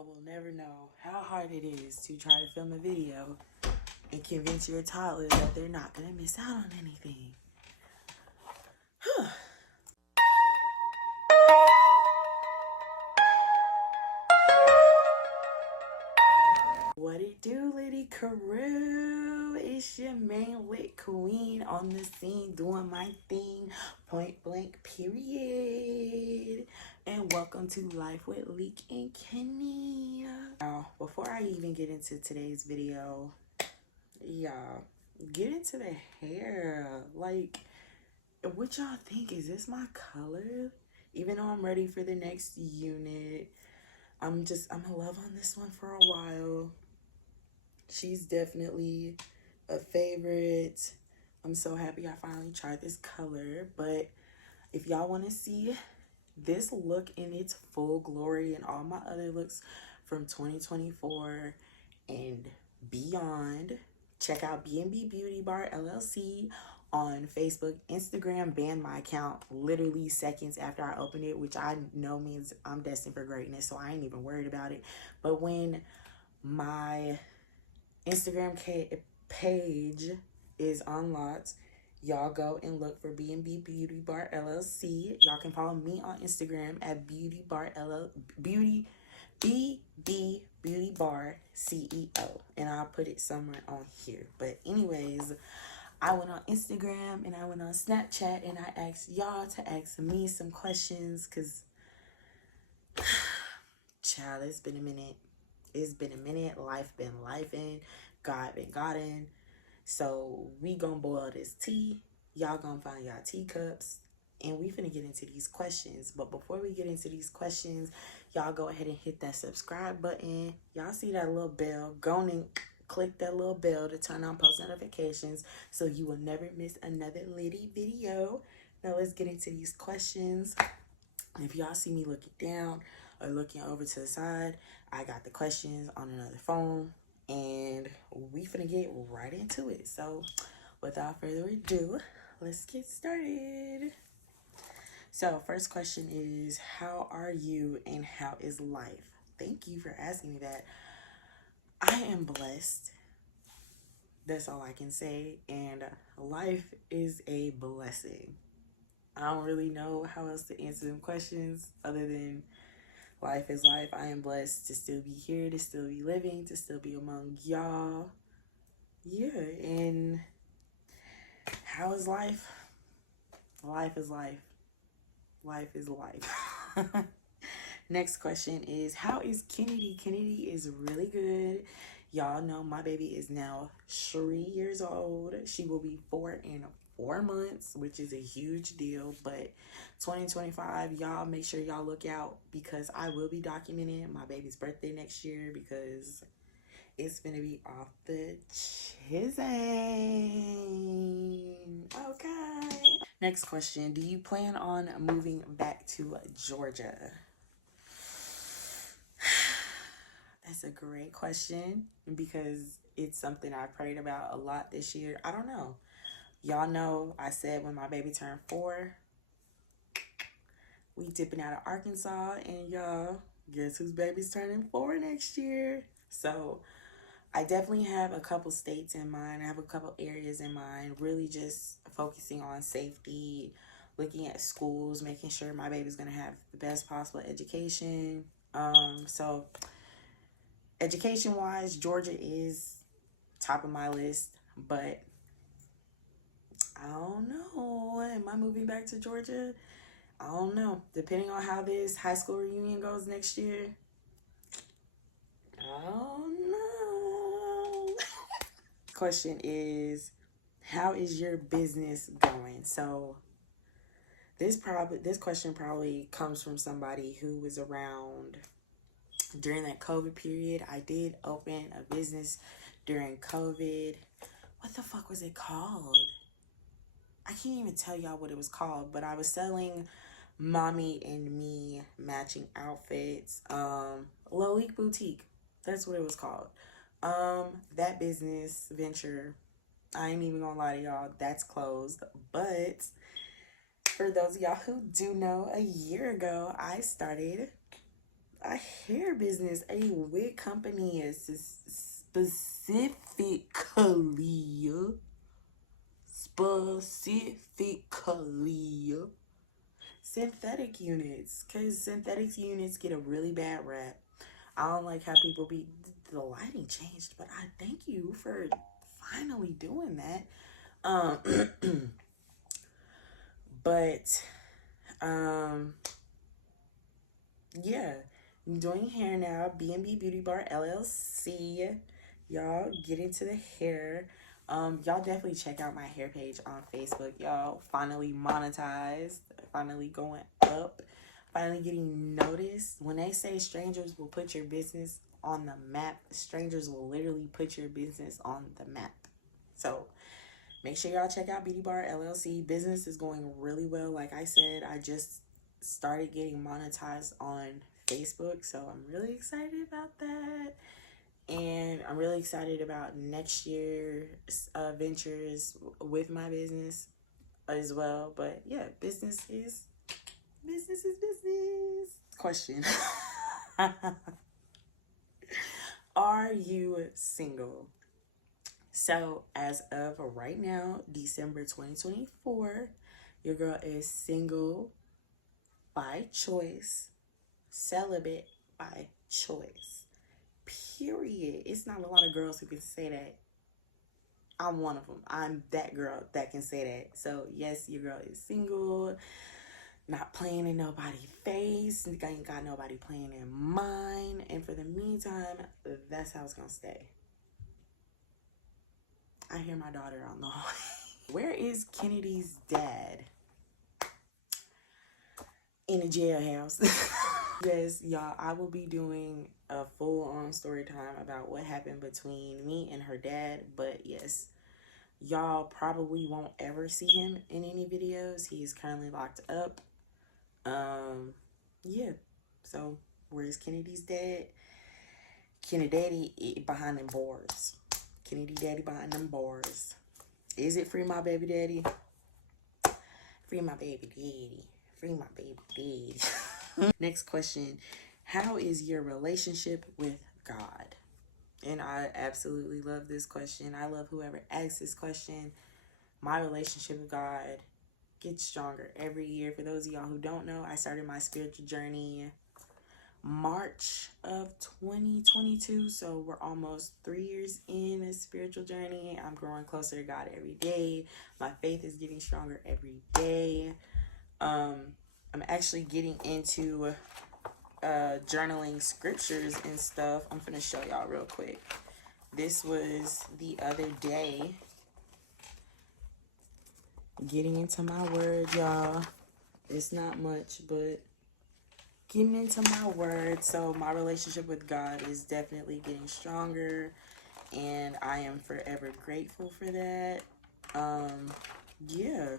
Y'all will never know how hard it is to try to film a video and convince your toddler that they're not going to miss out on anything. What it do, Liddy Carew? It's your main lit queen on the scene doing my thing, point blank period. And welcome to Life with Leek and Kenny. Now, before I even get into today's video, y'all, get into the hair. Like, what y'all think? Is this my color? Even though I'm ready for the next unit, I'm in love on this one for a while. She's definitely a favorite. I'm so happy I finally tried this color. But if y'all want to see this look in its full glory and all my other looks from 2024 and beyond, check out B&B Beauty Bar LLC on Facebook. Instagram banned my account literally seconds after I opened it, which I know means I'm destined for greatness, so I ain't even worried about it. But when my Instagram page is unlocked, y'all go and look for B&B Beauty Bar LLC. Y'all can follow me on Instagram at BB Beauty Bar CEO, and I'll put it somewhere on here. But anyways, I went on Instagram and I went on Snapchat and I asked y'all to ask me some questions, because child, it's been a minute. It's been a minute. Life been lifing. God been godding. So we gonna boil this tea. Y'all gonna find y'all teacups. And we finna get into these questions. But before we get into these questions, y'all go ahead and hit that subscribe button. Y'all see that little bell? Go and click that little bell to turn on post notifications so you will never miss another Liddy video. Now let's get into these questions. If y'all see me looking down or looking over to the side, I got the questions on another phone, and we finna get right into it. So without further ado, let's get started. So first question is, how are you and how is life? Thank you for asking me that. I am blessed. That's all I can say. And life is a blessing. I don't really know how else to answer them questions other than life is life. I am blessed to still be here, to still be living, to still be among y'all. Yeah, and how is life? Life is life. Life is life. Next question is, how is Kennedy? Kennedy is really good. Y'all know my baby is now 3 years old. She will be 4 in 4 months, which is a huge deal. But 2025, y'all make sure y'all look out, because I will be documenting my baby's birthday next year, because it's gonna be off the chisel. Okay. Next question, do you plan on moving back to Georgia? That's a great question, because it's something I prayed about a lot this year. I don't know. Y'all know I said when my baby turned 4, we dipping out of Arkansas, and y'all, guess whose baby's turning 4 next year? So I definitely have a couple states in mind. I have a couple areas in mind, really just focusing on safety, looking at schools, making sure my baby's gonna have the best possible education. So education-wise, Georgia is top of my list, but I don't know. Am I moving back to Georgia? I don't know. Depending on how this high school reunion goes next year, I don't know. Question is, how is your business going? So this question probably comes from somebody who was around during that COVID period. I did open a business during COVID. What the fuck was it called? I can't even tell y'all what it was called, but I was selling mommy and me matching outfits. Lolique Boutique. That's what it was called. That business venture, I ain't even gonna lie to y'all, that's closed. But for those of y'all who do know, a year ago, I started a hair business, a wig company is specifically synthetic units, because synthetic units get a really bad rap. I don't like how people be, the lighting changed, but I thank you for finally doing that. But yeah, I'm doing hair now. B&B Beauty Bar LLC. Y'all get into the hair. Y'all definitely check out my hair page on Facebook. Y'all finally monetized, finally going up, finally getting noticed. When they say strangers will put your business on the map, strangers will literally put your business on the map. So make sure y'all check out Beauty Bar LLC. Business is going really well. Like I said, I just started getting monetized on Facebook, so I'm really excited about that. And I'm really excited about next year's ventures with my business as well. But yeah, business is business. Question. Are you single? So as of right now, December 2024, your girl is single by choice, celibate by choice. Period. It's not a lot of girls who can say that. I'm one of them. I'm that girl that can say that. So yes, your girl is single, not playing in nobody's face, ain't got nobody playing in mine. And for the meantime, that's how it's gonna stay. I hear my daughter on the hallway. Where is Kennedy's dad? In a jailhouse. Yes, y'all, I will be doing a full-on story time about what happened between me and her dad. But yes, y'all probably won't ever see him in any videos. He is currently locked up. Yeah. So where's Kennedy's dad? Kennedy daddy behind them bars. Kennedy daddy behind them bars. Is it free my baby daddy? Free my baby daddy. Free my baby daddy. Next question. How is your relationship with God? And I absolutely love this question. I love whoever asks this question. My relationship with God gets stronger every year. For those of y'all who don't know, I started my spiritual journey March of 2022. So we're almost 3 years in a spiritual journey. I'm growing closer to God every day. My faith is getting stronger every day. I'm actually getting into journaling scriptures and stuff. I'm gonna show y'all real quick. This was the other day. Getting into my word, y'all. It's not much, but getting into my word. So my relationship with God is definitely getting stronger, and I am forever grateful for that. Yeah.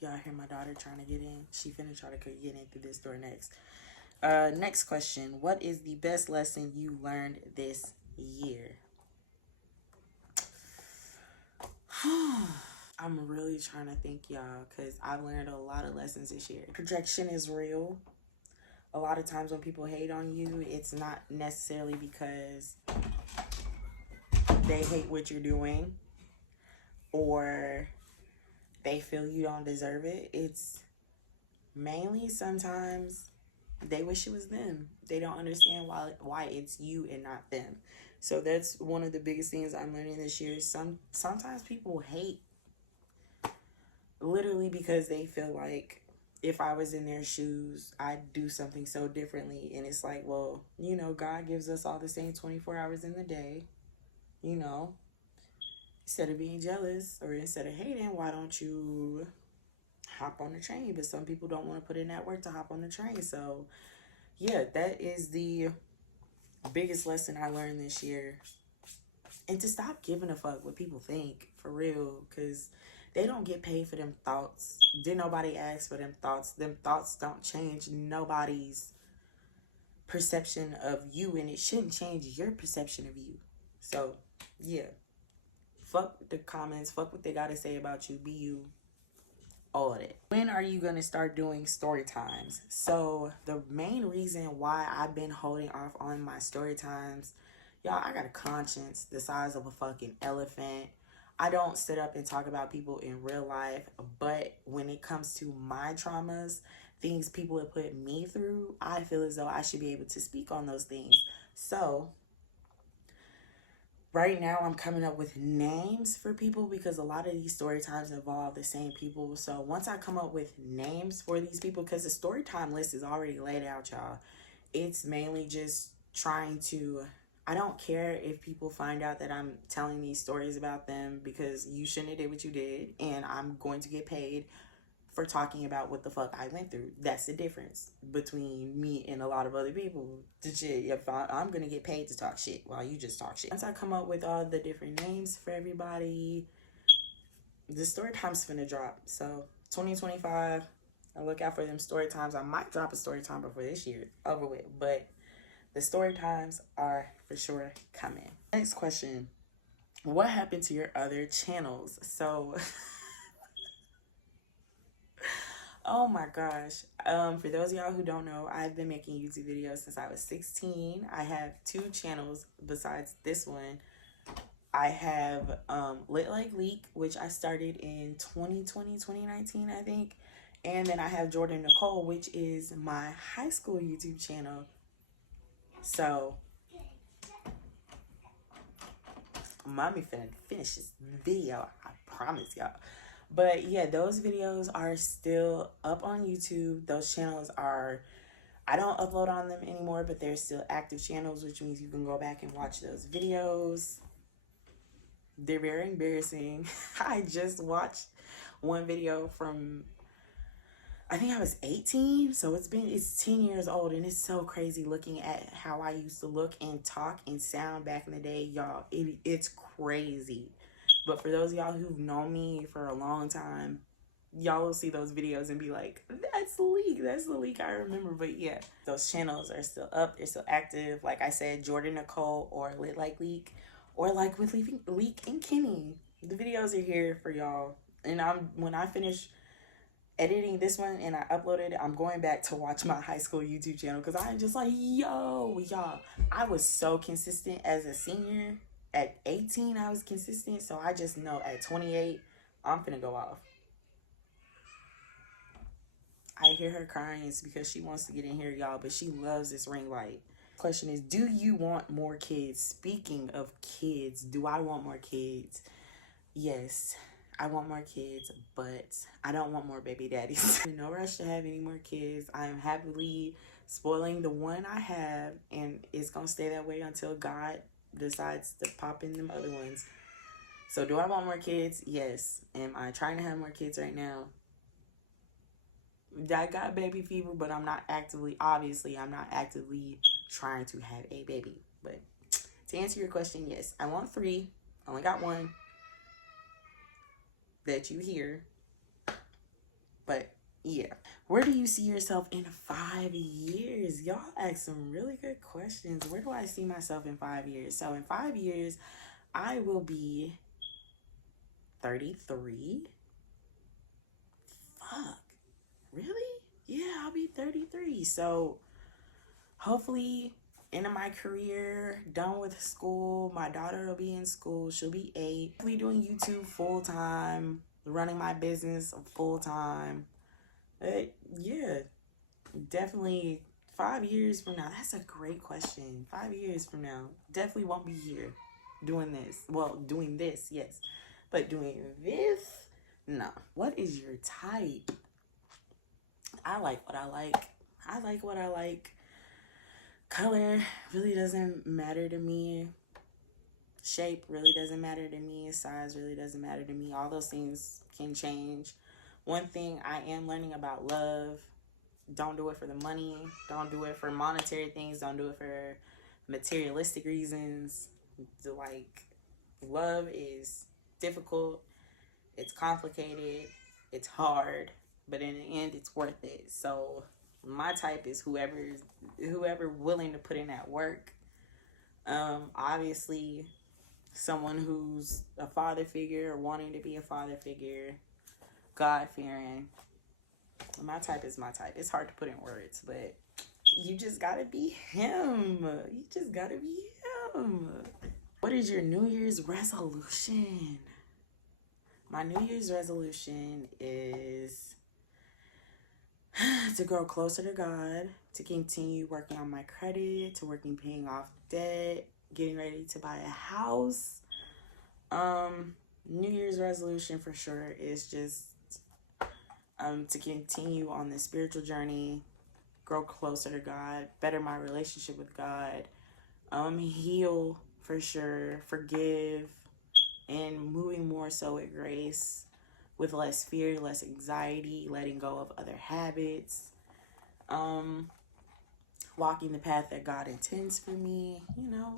Y'all hear my daughter trying to get in? She finna try to get in through this door next. Next question. What is the best lesson you learned this year? I'm really trying to think, y'all, because I've learned a lot of lessons this year. Projection is real. A lot of times when people hate on you, it's not necessarily because they hate what you're doing or they feel you don't deserve it. It's mainly sometimes they wish it was them. They don't understand why it's you and not them. So that's one of the biggest things I'm learning this year. Sometimes people hate literally because they feel like if I was in their shoes, I'd do something so differently. And it's like, well, you know, God gives us all the same 24 hours in the day. You know, instead of being jealous or instead of hating, why don't you hop on the train? But some people don't want to put in that work to hop on the train. So yeah, that is the biggest lesson I learned this year. And to stop giving a fuck what people think, for real, because they don't get paid for them thoughts. Did nobody ask for them thoughts? Them thoughts don't change nobody's perception of you, and it shouldn't change your perception of you. So yeah, fuck the comments, fuck what they gotta say about you. Be you. all of it. When are you going to start doing story times? So the main reason why I've been holding off on my story times, y'all, I got a conscience the size of a fucking elephant. I don't sit up and talk about people in real life, but when it comes to my traumas, things people have put me through, I feel as though I should be able to speak on those things. So right now I'm coming up with names for people because a lot of these story times involve the same people. So once I come up with names for these people, because the story time list is already laid out, y'all, it's mainly just trying to, I don't care if people find out that I'm telling these stories about them, because you shouldn't have did what you did, and I'm going to get paid for talking about what the fuck I went through. That's the difference between me and a lot of other people. If I'm gonna get paid to talk shit while you just talk shit. Once I come up with all the different names for everybody, the story time's finna drop. So 2025, I look out for them story times. I might drop a story time before this year over with, but the story times are for sure coming. Next question: what happened to your other channels? So oh my gosh. For those of y'all who don't know, I've been making YouTube videos since I was 16. I have 2 channels besides this one. I have Lit Like Leak, which I started in 2020, 2019, I think. And then I have Jordan Nicole, which is my high school YouTube channel. So, mommy finna finish this video, I promise y'all. But yeah, those videos are still up on YouTube. Those channels are, I don't upload on them anymore, but they're still active channels, which means you can go back and watch those videos. They're very embarrassing. I just watched one video from, I think I was 18, so it's 10 years old, and it's so crazy looking at how I used to look and talk and sound back in the day, y'all. It's crazy. But for those of y'all who've known me for a long time, y'all will see those videos and be like, that's the leak I remember. But yeah, those channels are still up, they're still active. Like I said, Jordan Nicole or Lit Like Leak, or like with Leak and Kenny. The videos are here for y'all. And when I finish editing this one and I uploaded it, I'm going back to watch my high school YouTube channel, because I'm just like, yo, y'all, I was so consistent as a senior. At 18, I was consistent, so I just know at 28, I'm finna go off. I hear her crying. It's because she wants to get in here, y'all, but she loves this ring light. Question is, do you want more kids? Speaking of kids, do I want more kids? Yes, I want more kids, but I don't want more baby daddies. No rush to have any more kids. I am happily spoiling the one I have, and it's gonna stay that way until God decides to pop in them other ones. So do I want more kids? Yes. Am I trying to have more kids right now? I got baby fever, but I'm not actively trying to have a baby. But to answer your question, yes, I want 3. I only got 1 that you hear. But yeah, where do you see yourself in 5 years? Y'all ask some really good questions. Where do I see myself in 5 years? So in 5 years, I will be 33. Fuck, really? Yeah, I'll be 33. So hopefully end of my career, done with school. My daughter will be in school. She'll be 8. Hopefully doing YouTube full time, running my business full time. Yeah, definitely 5 years from now. That's a great question. 5 years from now, definitely won't be here doing this. Well, doing this, yes. But doing this, no. What is your type? I like what I like. I like what I like. Color really doesn't matter to me. Shape really doesn't matter to me. Size really doesn't matter to me. All those things can change. One thing I am learning about love: don't do it for the money. Don't do it for monetary things. Don't do it for materialistic reasons. Like, love is difficult. It's complicated. It's hard. But in the end, it's worth it. So my type is whoever willing to put in that work. Obviously, someone who's a father figure or wanting to be a father figure. God-fearing. My type is my type. It's hard to put in words, but you just gotta be him. You just gotta be him. What is your New Year's resolution? My New Year's resolution is to grow closer to God, to continue working on my credit, to working paying off debt, getting ready to buy a house. New Year's resolution for sure is just to continue on the spiritual journey, grow closer to God, better my relationship with God, heal for sure, forgive, and moving more so with grace, with less fear, less anxiety, letting go of other habits, walking the path that God intends for me, you know,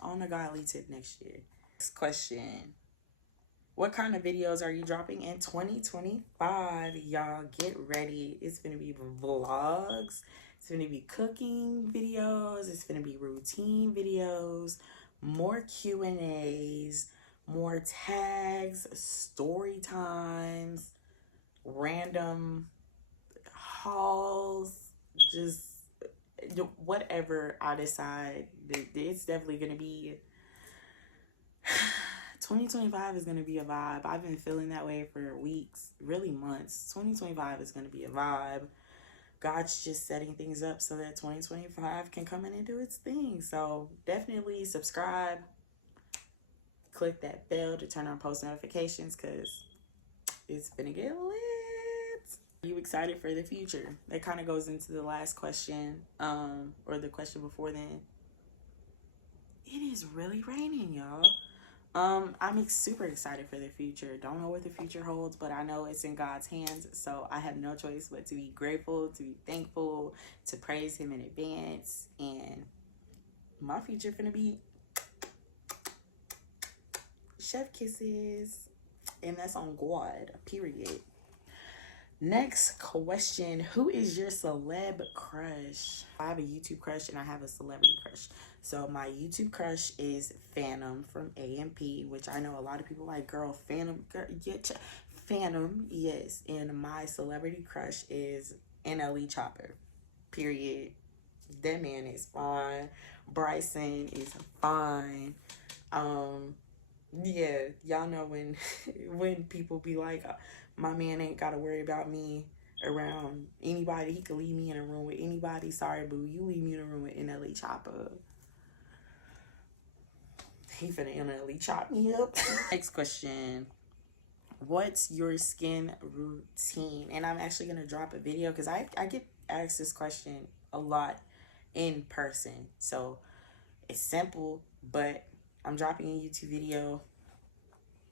on a godly tip next year. Next question. What kind of videos are you dropping in 2025? Y'all get ready. It's going to be vlogs. It's going to be cooking videos. It's going to be routine videos. More Q&As. More tags. Story times. Random hauls. Just whatever I decide. It's definitely going to be... 2025 is going to be a vibe. I've been feeling that way for weeks, really months. 2025 is going to be a vibe. God's just setting things up so that 2025 can come in and do its thing. So definitely subscribe. Click that bell to turn on post notifications because it's going to get lit. Are you excited for the future? That kind of goes into the last question, or the question before then. It is really raining, y'all. I'm super excited for the future. Don't know what the future holds, but I know it's in God's hands. So I have no choice but to be grateful, to be thankful, to praise him in advance. And my future finna be chef kisses. And that's on God, period. Next question. Who is your celeb crush? I have a YouTube crush and I have a celebrity crush. So my YouTube crush is Phantom from A&P, which I know a lot of people like, girl, Phantom, girl, Phantom, yes. And my celebrity crush is NLE Chopper, period. That man is fine. Bryson is fine. Yeah, y'all know when people be like, my man ain't got to worry about me around anybody. He could leave me in a room with anybody. Sorry, boo. You leave me in a room with NLE Chopper. He finna NLE chop me up. Next question. What's your skin routine? And I'm actually going to drop a video because I get asked this question a lot in person. So it's simple, but I'm dropping a YouTube video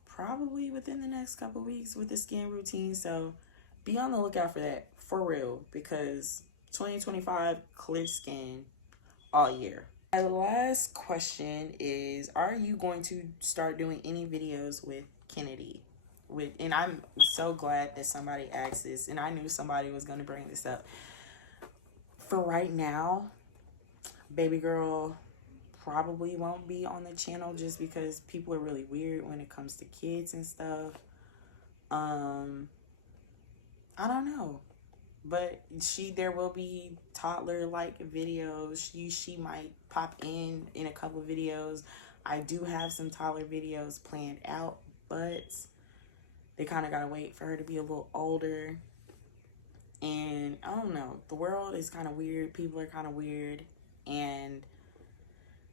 probably within the next couple weeks with the skin routine. So be on the lookout for that, for real, because 2025 clear skin all year. My last question is, are you going to start doing any videos with Kennedy? And I'm so glad that somebody asked this, and I knew somebody was going to bring this up. For right now, baby girl probably won't be on the channel just because people are really weird when it comes to kids and stuff. I don't know, but there will be toddler like videos. She might pop in a couple of videos. I do have some toddler videos planned out, but they kind of gotta wait for her to be a little older. And I don't know, the world is kind of weird. People are kind of weird, and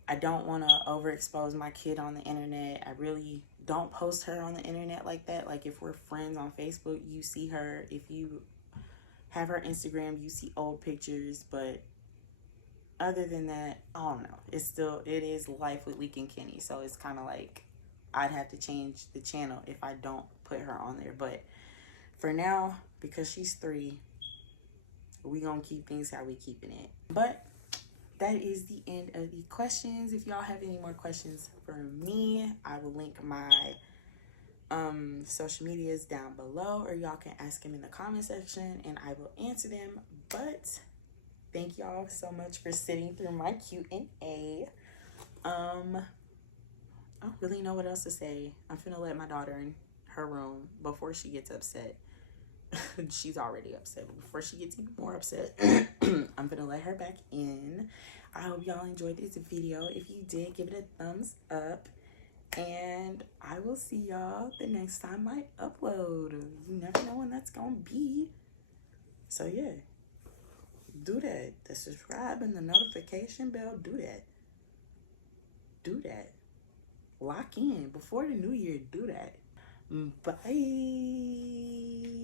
I don't want to overexpose my kid on the internet. I really don't post her on the internet like that. Like, if we're friends on Facebook, you see her. If you have her Instagram, you see old pictures. But other than that, I don't know. It is Life with Leek and Kenny. So it's kind of like I'd have to change the channel if I don't put her on there. But for now, because she's 3, we gonna keep things how we keeping it. But that is the end of the questions. If y'all have any more questions for me, I will link my social medias down below, or y'all can ask them in the comment section and I will answer them. But thank y'all so much for sitting through my Q&A. I don't really know what else to say. I'm finna let my daughter and her room before she gets upset. She's already upset, but before she gets even more upset, I'm gonna let her back in. I hope y'all enjoyed this video. If you did, give it a thumbs up, and I will see y'all the next time I upload. You never know when that's gonna be. So yeah, do that. The subscribe and the notification bell, do that. Do that. Lock in before the new year, do that. Bye.